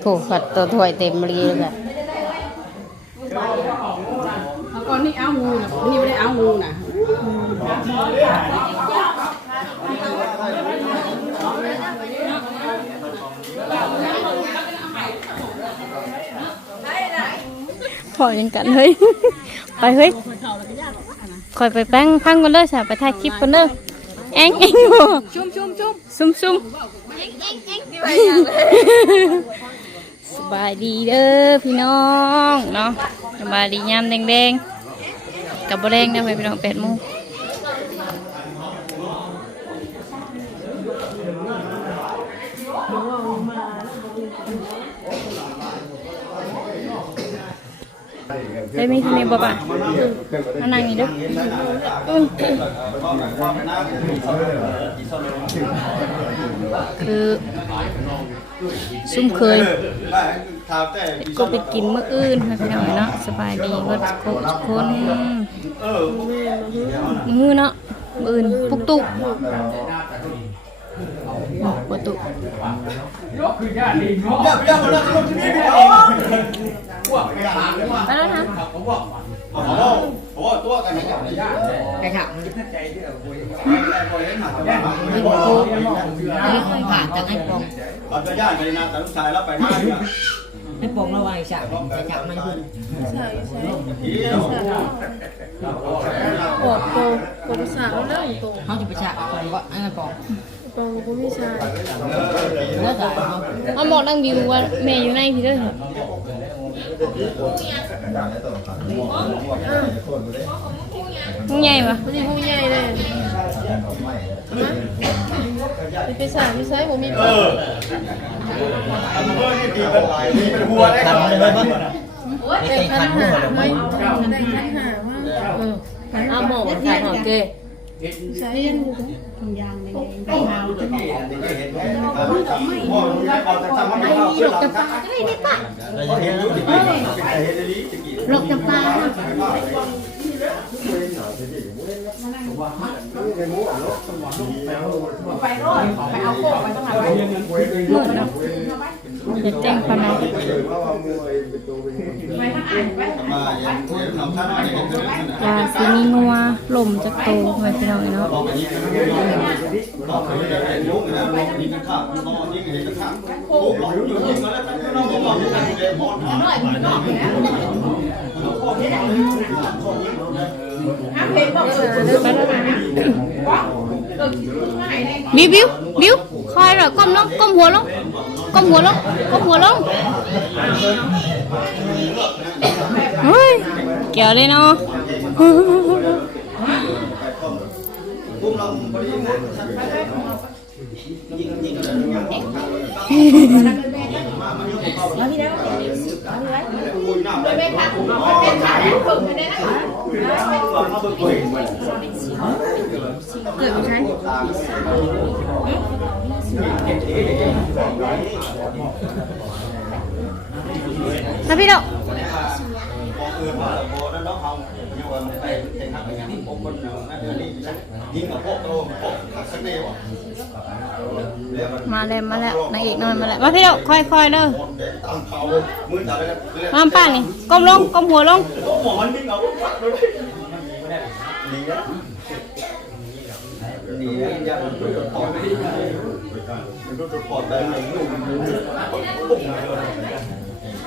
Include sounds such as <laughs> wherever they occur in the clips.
โถผัดตัวถ้วยเต็มเลยแบบเอาก่อนนี่เอางูนะนี่ไม่ได้เอางูนะพอยังกันเฮ้ย ไปเฮ้ยคอยไปแป้งพังกันเลยใช่ไปถ่ายคลิปกันเลย เองเอ็งบ่ชุ่มชุ่มชุ่มซุ่มซุ่มสบายดีเด้อพี่น้องเนาะสบายดียามแดงๆกับบแดงนะพี่น้องแปดโมง ได้มีที่นี่บ่ปะมานั่งนี่เด้ออื้อคือซุ่มเคยก็ไปกินเมื้ออื่นค่ะพี่น้องเนาะสบายดีก็คนมือเนาะมื้ออื่นปุกตุกปุกตุก ไปแล้วนะไก่ถังนี่ของผ่านจากไอ้ปองปัจจัยไปนะแต่ลูกชายแล้วไปหน้าเนี่ยไอ้ปองระวังฉากจะจับมันขึ้นออกโตโตสาวเริ่มโตเขาจะไปฉากปองก็ไอ้ปองปองกูไม่ใช่แล้วแต่เขาเอาบอกดังบิวว่าแม่อยู่ในพี่เด้อ มึงใหญ่ปะมันยังหูใหญ่เลยมีไปสาวไม่ใช่ผมมีเอองอเมื่อนี่ตีเป็นตีเป็นหัวได้ก่อนเลยมั้ยแต่ขันหาไม่ได้ขันหาว่าเอออ้าหมอกถ่ายหอมเกใช้ยันกูลก จะปลาจะแจ้งความามาอย่างทำท่าน้อยอย่างนี้ยาซีมีงัวลมจากโตไว้พี่น้องเนาะบอกอันนี้เป็นบอกเคยได้งนะบอกนี่เป็นข้าวต้องหาไว้ นกันข้าวโอ้หลอกอยู่ยิงมาแล้วน้องบอกนี่เป็นเดมอนน้อยมันนอกแล้วบิวบิวบิวคอยเหรอก้มลงก้มหัวลง ก้มหัวลงก้มหัวลงเฮ้ยเกี่ยวเลยเนาะเกิดไม่ใช่ถ้าพี่ดอกยิงกับพวก โตพวกสักเดียวมาแล้วมาแล้วนา อนอนมาแล้วมาพี่ดอกคอยคอยเด้อตั้งเขามือจับเลยมาป้านี่ก้มลงก้มหัวลงหมอมันวิ่งเอาปักเลยนีนะหนีนะยันมันดูถอดไม่ได้มันดูถอดได้ไหมลูกมันดูปุ๊บเลยเพ่ได้สามเพ่น่เอาเพ่เพ่น่ะถ้อกว่าเออเรามาหนสัตว์อะไรเออฝนมันจะตกมีหน้ามีไหนคือตลอดหน้าเลยมีผมแล้วทำทานเขาแล้วมีมุสองโตคงบุญแย่มีข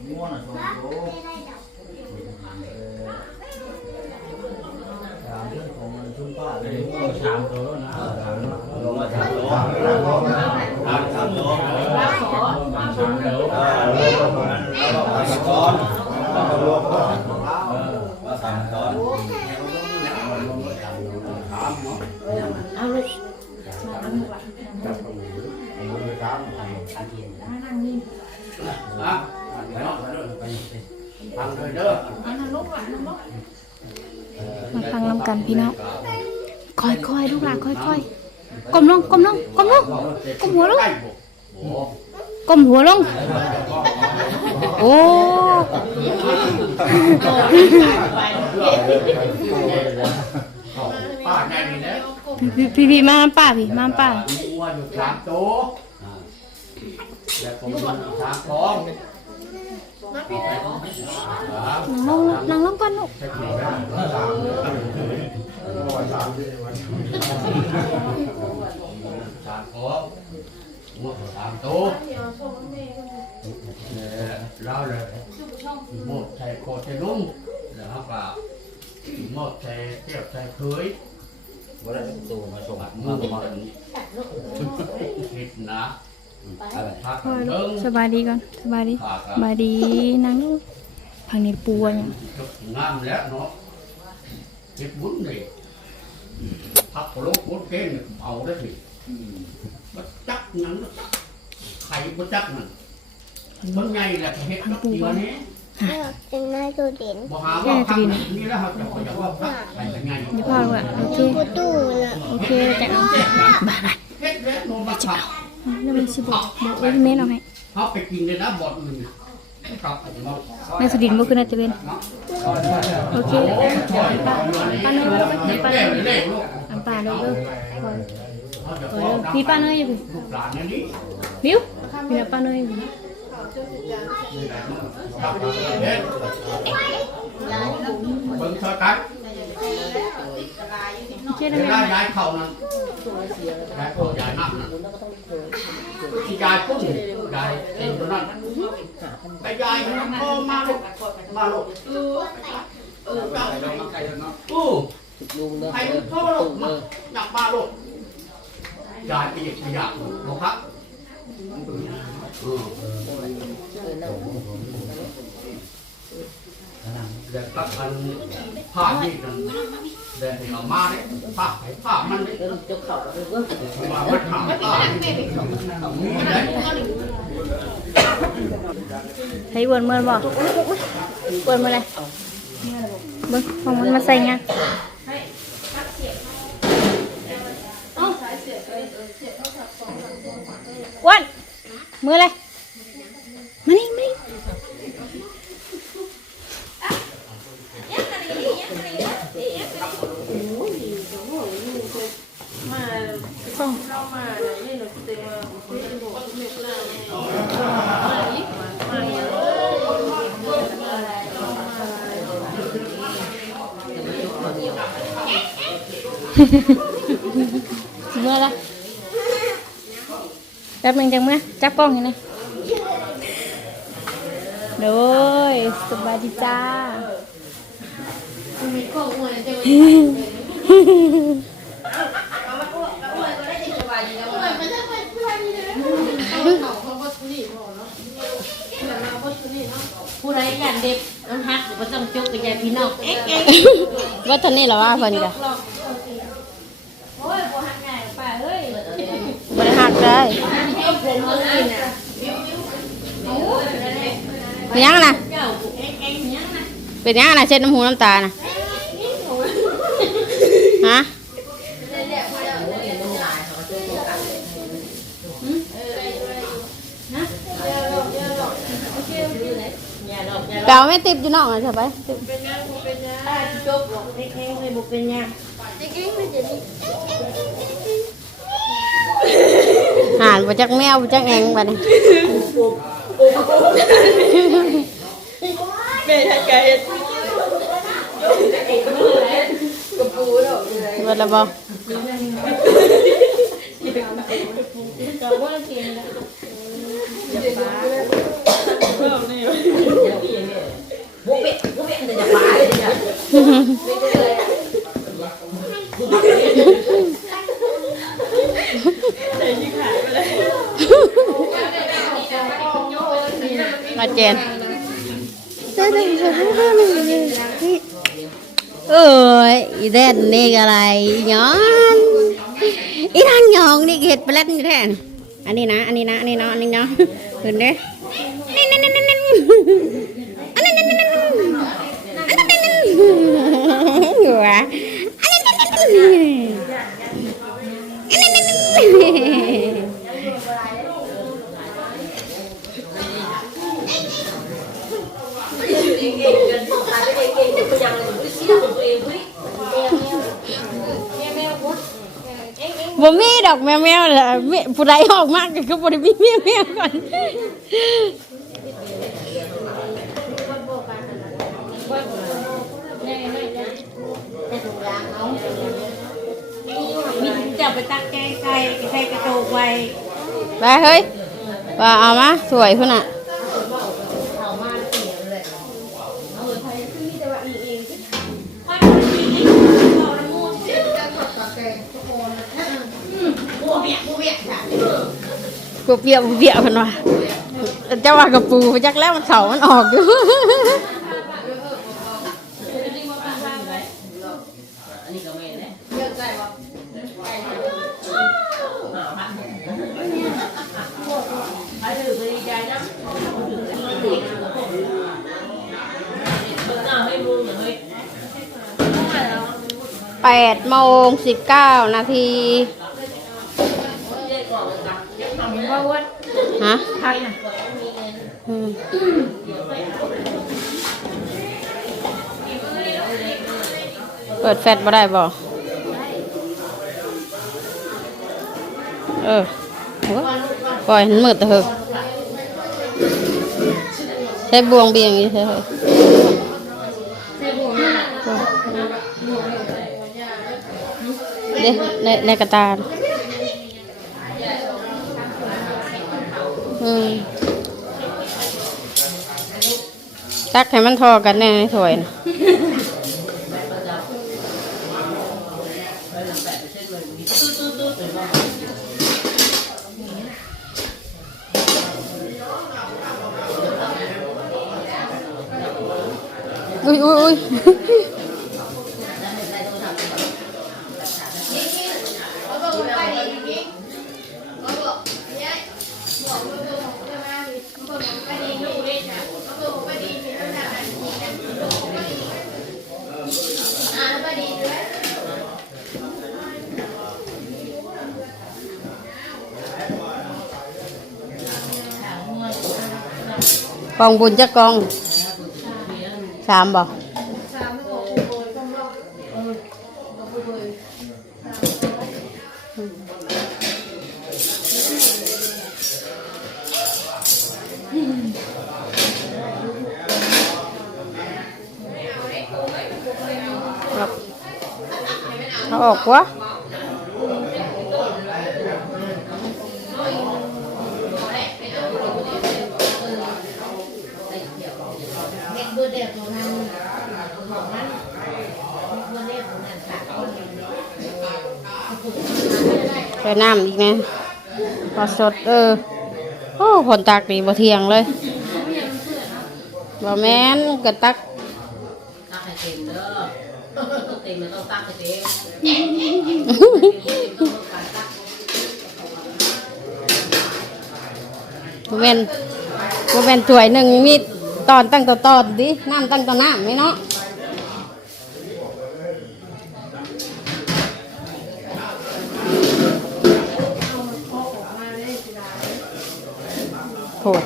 งของของของนึงม้วนอะสองโตสามเรื่องของมันชุ่มป้าเลยสามโตนะ มาฟังน้ำกันพี่น้องค่อยๆลูกหลานค่อยๆก้มลงก้มลงก้มลงก้มหัวลงก้มหัวลง โอ้พี่พี่มาป้าพี่มาป้าอ้วนอยู่สามโต๊ะแล้วผมอยู่สามท้อง นั่งลงนั่งลงก่อนลูกสามท้อหมดสามโต๊ะแล้วเลยหมดใส่โคตรใส่ลุงแล้วก็หมดใส่เทียบใส่เคยบ่ได้ประตูมาส่งมือมันผิดนะ พักค่อยลูเบิ้กงสบายดีก่อนสบายดีขาดสบายดีนั่งลงพังในปัวเนี่ยงามแล้วเนาะเฮ็ดบุญนี่พักโลกบุญเก่งเอาได้สิบ่จักหยังบ่จักไข่บ่จักนั่นคนใหญ่แหละเฮ็ดกับเดียวนี้เป็นหน้าตัวเด่นบ่หาว่าพักนี่แล้วเขาจะบ่จะว่าพักไปยังไงเดี๋ยวพ่อว่าโอเคกูตู้ละโอเคแต่เอาบ้าบ้าเฮ็ดแล้วโนมาขับ แล้วมันสิบอกบอกเอ้ยเมนเอาให้เขาไปกินเลยนะบอนอื่นครับแม่สดินบ่คือน่าจะเป็นโอเคป้าเนยมาแล้วเฮ็ดป้าเนแล้ยวเด้ลูกอันป้าเด้อเด้อคอยเขาจะคอยฟ้องเด้อพี่ป้าเนยอยู่ลูกหนนิวพี่น่ะป้าเนยอยู่เฮ็ดเบิ่งเท่ากันโอได้ไหมย้ายเข้านั้นย้ายเขย้ายน้ำนั้น ที่ย้ายปุ้งย้ายเต็มตัวนั้นไปย้ายพอมาลูกมาลูกเออเออจับอู้ใครพ่อลูกมาอยากมาลูกย้ายไปหยิบขยะลูกครับเออเด็กตักอันผ้าที่นั่น แดดเหนียวมากเลยปากปากมันเลยเจ้เข่าก็เลยว่ามันถามปากให้วนเมื่อบอกวนเมื่อไรเบิ้งของมันมาใส่งานวันเมื่อไรมานี่มานี่ không? <laughs> Mưa đây Đắp mình chẳng mưa, chắc con như này. Rồi, sắp bài đi cha <laughs> <laughs> ผู้ใดอยากเด็กน้องฮักหรือว่าต้องจุกกับยายพี่น้องเอ๊ะเอ๊ะ Vất thân này là ba phần kìa โอ้ยบ่หักง่ายป้าเอ้ย Bà này hạt đây เป็นคนอื่นน่ะ Bị nhắn nè Bị nhắn nè, trên năm hù năm tà nè Hả? แปลไม่ติดอยู่นอกอะใช่ไหมป้าจุกบอกเอ๊ะเอ๊ะเลยบุกเป็นยังหานมาจากแมวมาจากแองไปนี่แม่ทักไก่เบิดและบ่บุกเป็นบุกเป็นแต่จะป้าเลยจ้ะ มาเจนเอ้ยอีแดนนี่อะไรย้อนอีทางยองนี่เห็ดไปล้วนี่แทน อันนี้นะ อันนี้นะ อันนี้เนาะ อันนี้เนาะเห็นเด้นี่นี่นี่นี่นี่อันนี้นี่นี่นี่อันนี้นี่นี่ หัวอันนั้นอันนั้นอันนั้น เองเองกันตายไปเองเองตัวอย่างเลยไม่ชี้ตัวเองเฮ้ยแมวแมวแมวพุทธเองเอง บ่มีดอกแมวแมวล่ะมี ผู้ใดออกมากก็คือบริมีเมวแมวก่อนมีจะไปตักแกงไก่ใส่กระโจกไว้ไปเฮ้ยว่าเอามาสวยขึ้นอะ กูเปียกกูเปียกเพิ่นว่าเจ้าว่ากับปูไปจักแล้วมันเสามันออกอยู่แปดโมงสิบเก้านาที ว่าอ้วนฮะอืมเปิดแฟลชบ่ได้บ่เออปล่อยมันมืดเถอะใช้บวงเบียงอย่างนี้เถอะเด้ในในกระตา อืมตักให้มันทอกันแน่ในถ้วยนะอุ้ยอุ้ยอุ้ย กองบุญจะกองสามบอกครับเอาออกวะ เด็กดูเด็กของนั้นของนั้นดูเด็กของนั้นค่ะ ใส่น้ำอีกนะพอสดเออโอ้ผลตักดีบ่เทียงเลยบ่แม่นกระตักตักให้เต็มเด้อเต็มมันต้องตักให้เต็มบ่แม่นบ่แม่นถ้วยหนึ่งมีตอนตั้งต่อตอนดิน้ำตั้งต่อน้ำไหมเนาะ โถด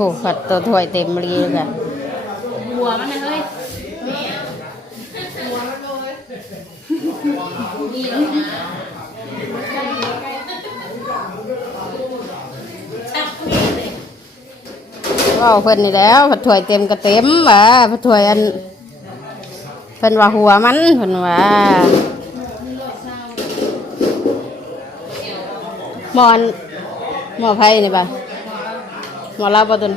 โถขัดตัวถ้วยเต็มรีเลยกันหัวมันนะเฮ้ยมีหรอนะชักนี่เลยว้าวเพิ่นนี่แหล้วผัดถ้วยเต็มก็เต็มว่าผัดถ้วยอันเพิ่นว่าหัวมันเพิ่นว่าหมอนหมอไผ่นี่ป่ะ หมอลาบอตุน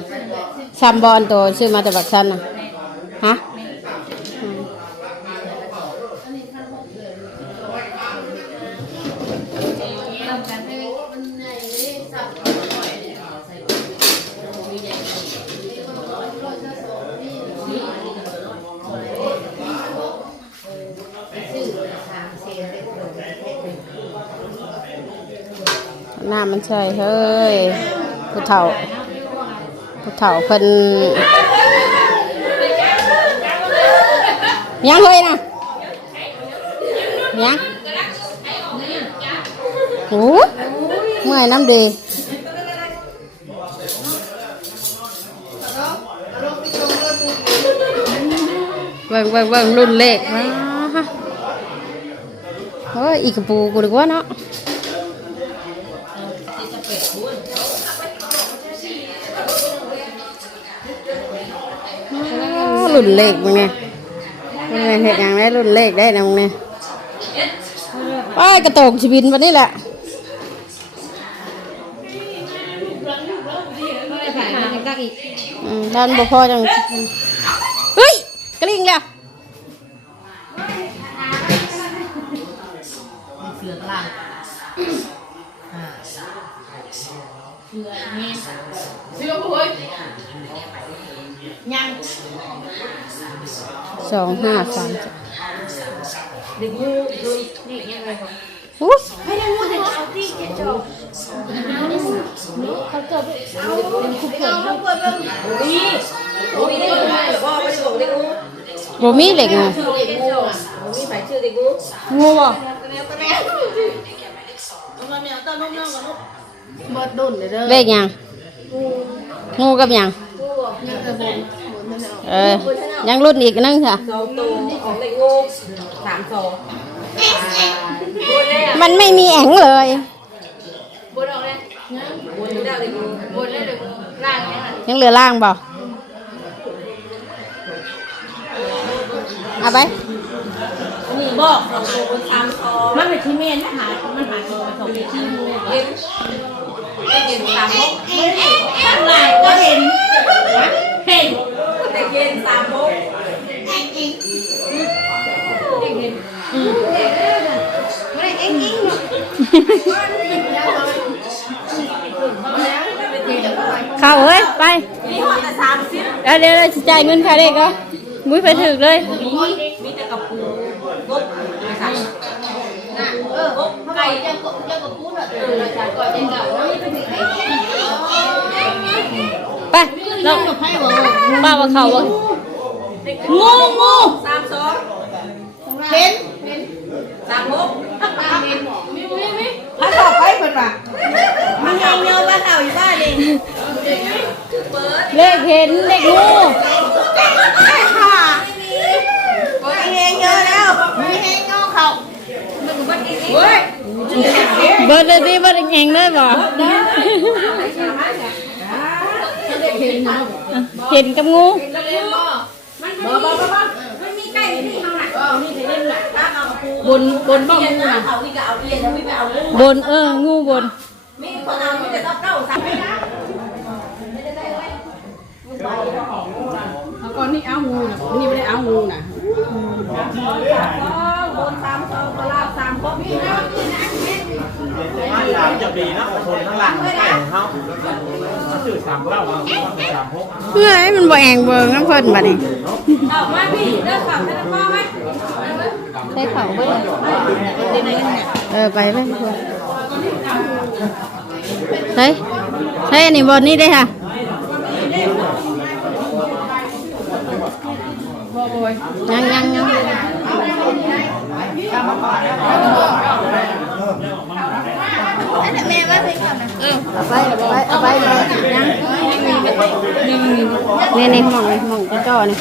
ซัมบอนตัวชื่อมาจากบัชันนะฮะหน้ามันใช่เฮ้ยผู้เฒ่า ผู้เฒ่าเพิ่นยังเฮ้ยนะยังโอ้เมื่อยน้ำดีเบิ่งเบิ่งเบิ่งรุ่นเลขมาเฮ้ยอีกกระปูกูดีกว่าเนาะ รุ่นเลขมึงเนี่ยมึงเนี่ยเห็นอย่างไรรุ่นเลขได้นะมึงเนี่ยไปกระโตกชีวินวันนี้แหละอืมด้านบ่พอจังเฮ้ยกระลิงแล้วเสือกลางเสือหวยยัง สองห้าสามเด็กงูดูนี่ยังไงของอุ๊ยให้ได้งูเด็กเอาที่แกจบเขาเจอเอาเป็นคุกเข่เขาเปิดเบิ่งมีมีเด็กงูบอกไม่ได้บอกเด็กงูบ่มีเหล็กไงชื่อเด็กงูอะมีใครชื่อเด็กงูงูบ่เลขยังงูกับยังเออ ยังรุ่นอีกนึงค่ะ สองตัวของเด็กงูสามสองบนเลยอะมันไม่มีแองเลย บนออกเลยบนอยู่ได้เด็กงูบนเลยเด็กงูล่างแค่นั้นยังเหลือล่างเปล่าเอาไป นี่บอกสองตัวบนสามสองมันเป็นที่เมนนะหามันหาตัวไปส่งที่ที่มูเห็นเห็นสามหก ทั้งหลายก็เห็นเห็น แต่เย็นสามหก เข้าเฮ้ยไปมีหอแต่สามสิบเดี๋ยวเดี๋ยวเราจะจ่ายเงินค่าเด็กก็มุ้ยไปถึกเลยมีแต่กับปูกบใส่น่ะเออกบไก่จะกบจะกบปูน่ะเออใส่ก่อนจะเก่าแล้วนี่เป็นสิ่งที่ไปเราป้าว่าเขาบ่งูงูสามสองเห็นสามหกถ้าต่อไปเพิ่นว่ามันยังเยอะบ้านเราอยู่บ้านเอง เลขเห็นเลขงูมีเองเยอะแล้วมีเองงอเขาเฮ้ยเบิร์ดเลยดิเบิร์ดเองเลยบ่เห็นกับงูบ่บ่บ่บ่มันมีไก่ที่เขาน่ะเออมีแต่เล่นน่ะถ้าเอาปูบนบนบ้องงูน่ะเอาที่ก็เอาเอียนไม่ไปเอางูบนเอองูบนมีคนเอามีแต่ตับเต้าสั่งไม่ได้ เอาก่อนนี่เอางูนะนี่ไม่ได้เอางูนะบนสามสองปลาสามครบพี่นะสามจะดีนะคนข้างหล่างใกล้ของเขาสื่อสามเก้าสามหกเฮ้ยมันบ่แองเบิงน้ำเพิ่นบัดนี้เอามาพี่เด้อฝากให้พ่อไหมใส่เขาไปเลยเออไปไปใส่ใส่อันนี้บนนี้ได้ค่ะ ยังยังยังเอาไปเอาไปเอาไปเลยยังนี่นี่มองมองจ่อนี่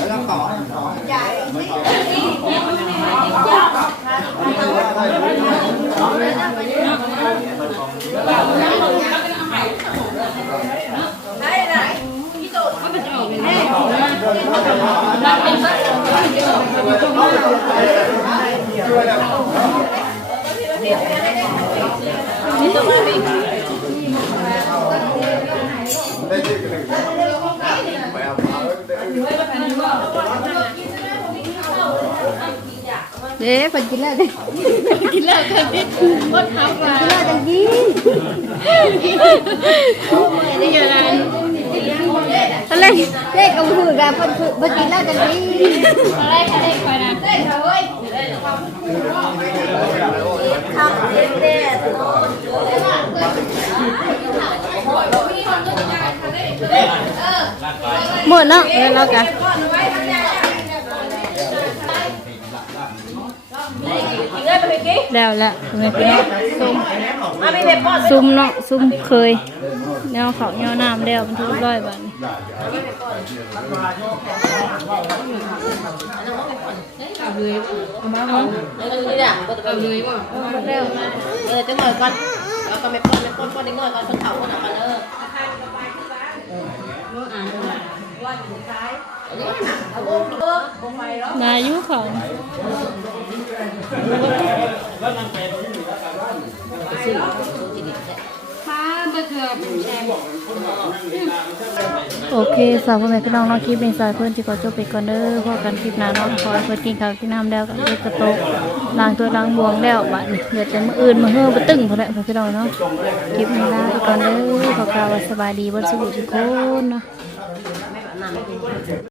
เด้เพิ่นกินแล้วเด้กินแล้วกันดิหมดทับมากินแล้วจังกินนี่อยู่นั่น เด็กเอาหือกันเพิ่นคือเพิ่นกินแล้วจังกินอะไรคะเด็กไปนะหมดแล้วเงินแล้วกันเงินไปกี่แล้วละเงินพี่น้องซุ่มมาไปเด็กก่อนซุ่มเนาะซุ่มเคย เนาเขาเนาน้ำแล้วมันทุกร้อยบาทนี่เออนี่แหละก็จะไปเลยว่าเออจะหน่อยก่อนแล้วก็ไม่ป้อนไม่ป้อนป้อนนิดหน่อยก่อนคนเฒ่าคนหนักกันเออนายุเขา โอเคสาวพ่อแม่พี่น้องน้องคลิปเป็นสายเพื่อนที่ขอจบไปก่อนเด้อพอกันคลิปหน้านน้องขอให้เพื่อนกินข้าวกินน้ำแล้วก็เล็กกระโตกล้างตัวล้างบวงแล้วบัดนี้เดี๋ยวจะมืออื่นมาเฮือมาตึงพุ่นแหละพ่อพี่น้องเนาะคลิปนี้ลาไปก่อนเด้อขอกล่าวว่าสบายดีวันสุขทุกคนเนาะ